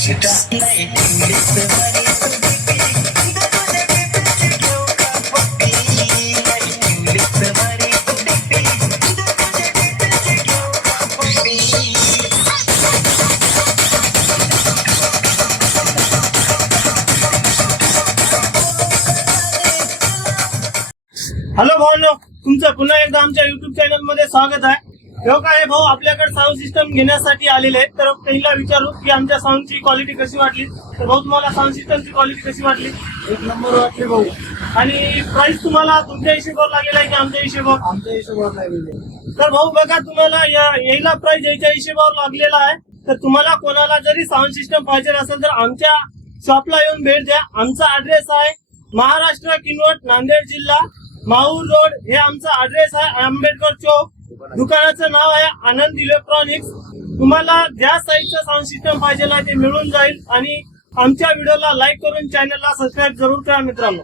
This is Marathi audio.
हॅलो भाऊनो, तुमचं पुन्हा एकदा आमच्या युट्यूब चॅनल मध्ये स्वागत आहे. काय भाऊ आपल्याकडे साऊंड सिस्टम घेण्यासाठी आलेले आहेत. तर पहिला विचारू की आमच्या साऊंडची क्वालिटी कशी वाटली. तर भाऊ तुम्हाला साऊंड सिस्टमची क्वालिटी कशी वाटली? एक नंबर वाटले भाऊ. आणि प्राइस तुम्हाला तुमच्या हिशोबावर लागलेला आहे की आमच्या हिशोबावर? आमच्या हिशोबावर लागले. तर भाऊ बघा, तुम्हाला यायला प्राइस याच्या हिशोबावर लागलेला आहे. तर तुम्हाला कोणाला जरी साऊंड सिस्टम पाहिजे असेल तर आमच्या शॉपला येऊन भेट द्या. आमचा ऍड्रेस आहे महाराष्ट्र किनवट, नांदेड जिल्हा, माहूर रोड हे आमचा ऍड्रेस आहे. आंबेडकर चौक. दुकानाचं नाव आहे आनंद इलेक्ट्रॉनिक्स. तुम्हाला ज्या साईजचं साऊंड सिस्टम पाहिजे ते मिळून जाईल. आणि आमच्या व्हिडिओला लाईक करून चॅनलला सबस्क्राईब जरूर करा मित्रांनो.